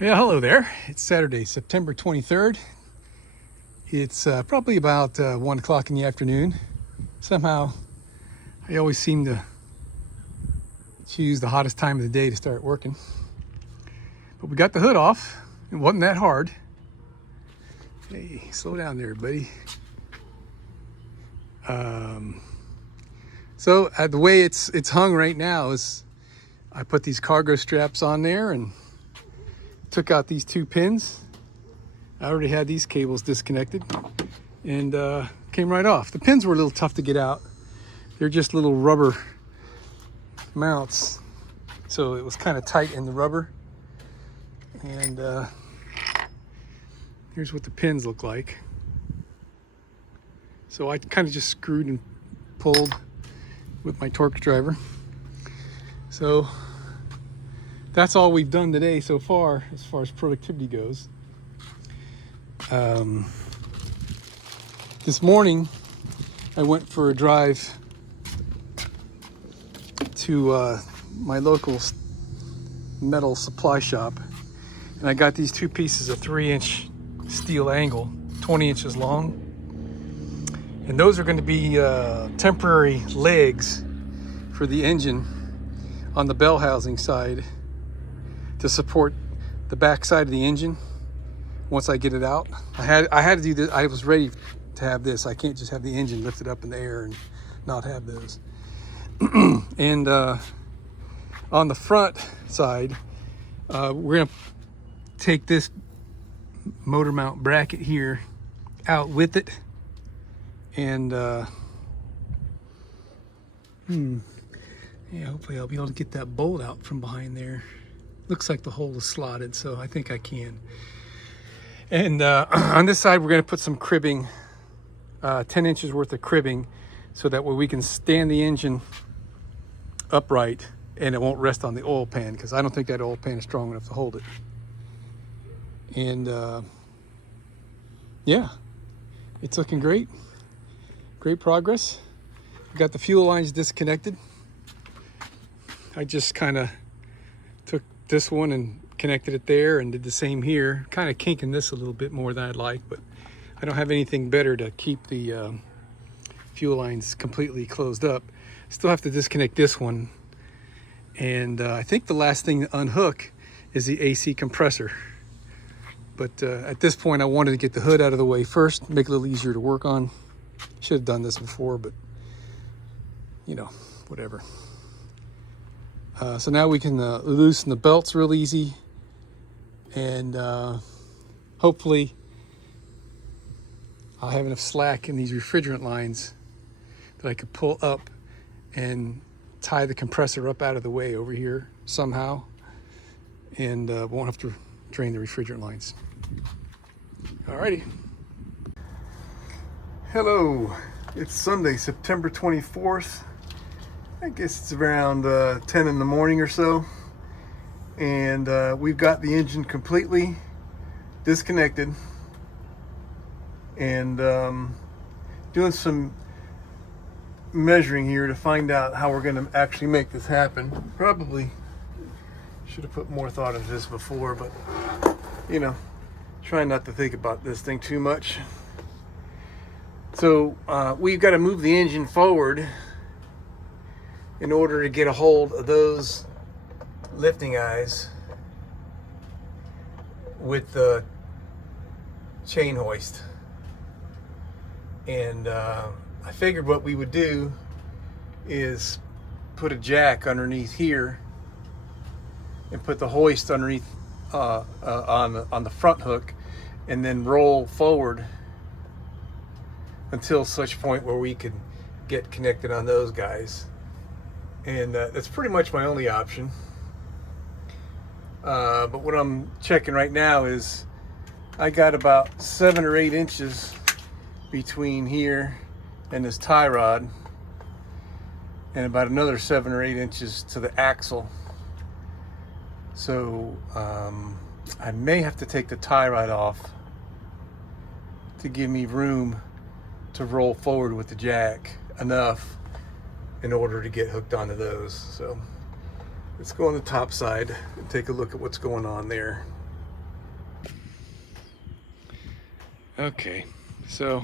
Yeah, hello there. It's Saturday, September 23rd. It's probably about 1 o'clock in the afternoon. Somehow, I always seem to choose the hottest time of the day to start working. But we got the hood off. It wasn't that hard. Hey, slow down there, buddy. So the way it's hung right now is I put these cargo straps on there and took out these two pins. I already had these cables disconnected and came right off. The pins were a little tough to get out. They're just little rubber mounts, so it was kind of tight in the rubber. And here's what the pins look like. So I kind of just screwed and pulled with my torque driver. So that's all we've done today so far as productivity goes. This morning I went for a drive to my local metal supply shop, and I got these two pieces of 3-inch steel angle, 20 inches long, and those are going to be temporary legs for the engine on the bell housing side to support the back side of the engine once I get it out. I had to do this. I was ready to have this. I can't just have the engine lifted up in the air and not have those. And on the front side, we're gonna take this motor mount bracket here out with it, and yeah, hopefully I'll be able to get that bolt out from behind there. Looks like the hole is slotted, so I think I can. And on this side, we're going to put some cribbing, 10 inches worth of cribbing, so that way we can stand the engine upright and it won't rest on the oil pan, because I don't think that oil pan is strong enough to hold it. And yeah, it's looking great. Great progress. We got the fuel lines disconnected. I just kind of took this one and connected it there and did the same here, kind of kinking this a little bit more than I'd like, but I don't have anything better to keep the fuel lines completely closed up. Still have to disconnect this one, and I think the last thing to unhook is the AC compressor. But at this point I wanted to get the hood out of the way first, make it a little easier to work on. Should have done this before, but you know, whatever. So now we can loosen the belts real easy, and hopefully I'll have enough slack in these refrigerant lines that I could pull up and tie the compressor up out of the way over here somehow, and won't have to drain the refrigerant lines. Alrighty. Hello, it's Sunday, September 24th. I guess it's around 10 in the morning or so, and we've got the engine completely disconnected, and doing some measuring here to find out how we're going to actually make this happen. Probably should have put more thought into this before, but you know, trying not to think about this thing too much. So we've got to move the engine forward in order to get a hold of those lifting eyes with the chain hoist. And I figured what we would do is put a jack underneath here and put the hoist underneath on the front hook, and then roll forward until such point where we could get connected on those guys. And that's pretty much my only option. But what I'm checking right now is I got about 7 or 8 inches between here and this tie rod, and about another 7 or 8 inches to the axle. So I may have to take the tie rod off to give me room to roll forward with the jack enough in order to get hooked onto those. So let's go on the top side and take a look at what's going on there. Okay, so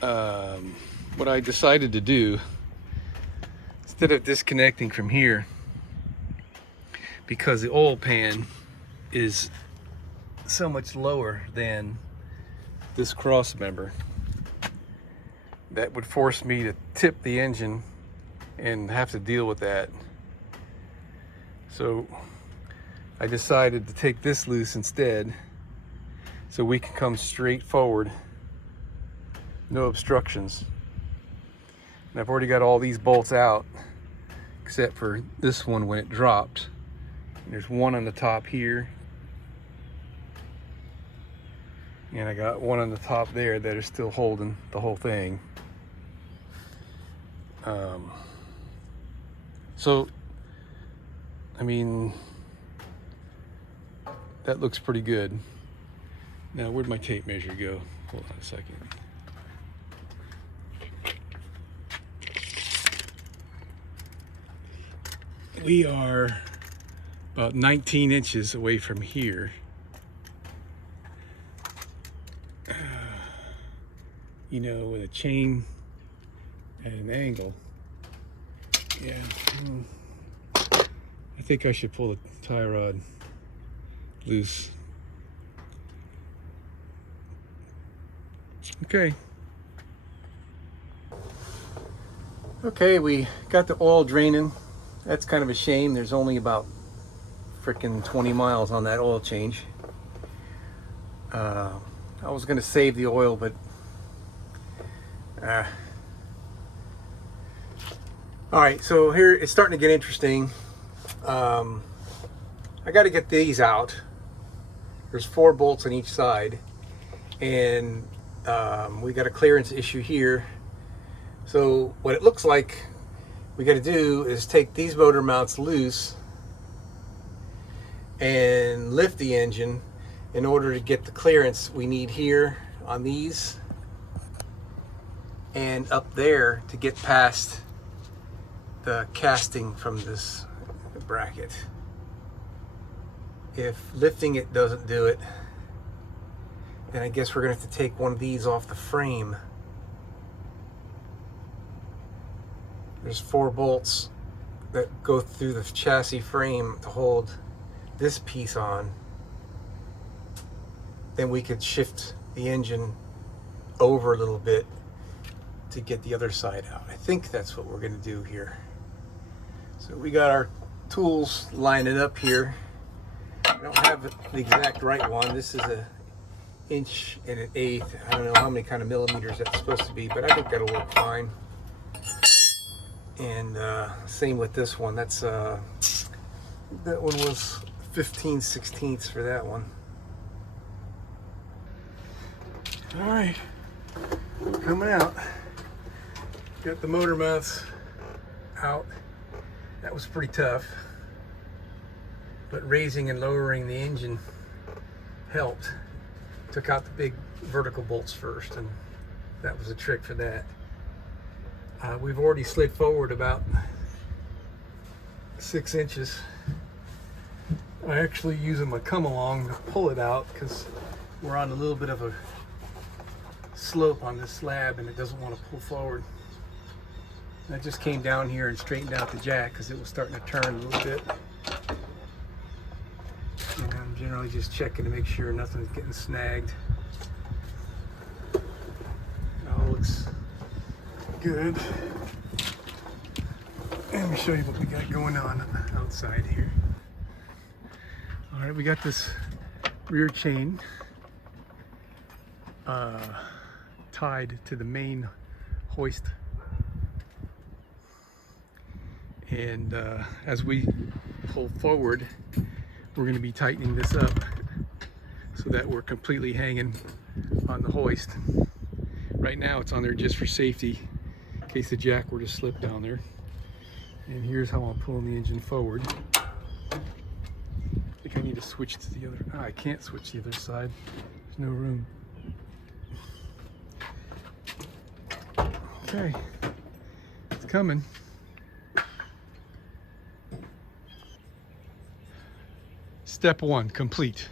what I decided to do, instead of disconnecting from here, because the oil pan is so much lower than this cross member, that would force me to tip the engine and have to deal with that. So I decided to take this loose instead, so we can come straight forward, no obstructions. And I've already got all these bolts out, except for this one when it dropped. And there's one on the top here, and I got one on the top there that are still holding the whole thing. So, I mean, that looks pretty good. Now, where'd my tape measure go? Hold on a second. We are about 19 inches away from here. You know, with a chain at an angle. Yeah. I think I should pull the tie rod loose. Okay. Okay, we got the oil draining. That's kind of a shame. There's only about frickin' 20 miles on that oil change. I was gonna save the oil, but all right, so here it's starting to get interesting. I got to get these out. There's 4 bolts on each side, and we got a clearance issue here. So what it looks like we got to do is take these motor mounts loose and lift the engine in order to get the clearance we need here on these and up there to get past the casting from this bracket. If lifting it doesn't do it, then I guess we're gonna have to take one of these off the frame. There's 4 bolts that go through the chassis frame to hold this piece on. Then we could shift the engine over a little bit to get the other side out. I think that's what we're gonna do here. So we got our tools lining up here. I don't have the exact right one. This is a 1 1/8. I don't know how many kind of millimeters that's supposed to be, but I think that'll work fine. And same with this one. That's that one was 15/16 for that one. All right, coming out. Got the motor mounts out. That was pretty tough, but raising and lowering the engine helped. Took out the big vertical bolts first, and that was a trick for that. We've already slid forward about 6 inches. I actually using my come along to pull it out because we're on a little bit of a slope on this slab and it doesn't want to pull forward. I just came down here and straightened out the jack because it was starting to turn a little bit. And I'm generally just checking to make sure nothing's getting snagged. It all looks good. And let me show you what we got going on outside here. All right, we got this rear chain tied to the main hoist. And as we pull forward, we're going to be tightening this up so that we're completely hanging on the hoist. Right now it's on there just for safety in case the jack were to slip down there. And here's how I'm pulling the engine forward. I think I need to switch to the other. I can't switch to the other side. There's no room. Okay, it's coming. Step 1 complete.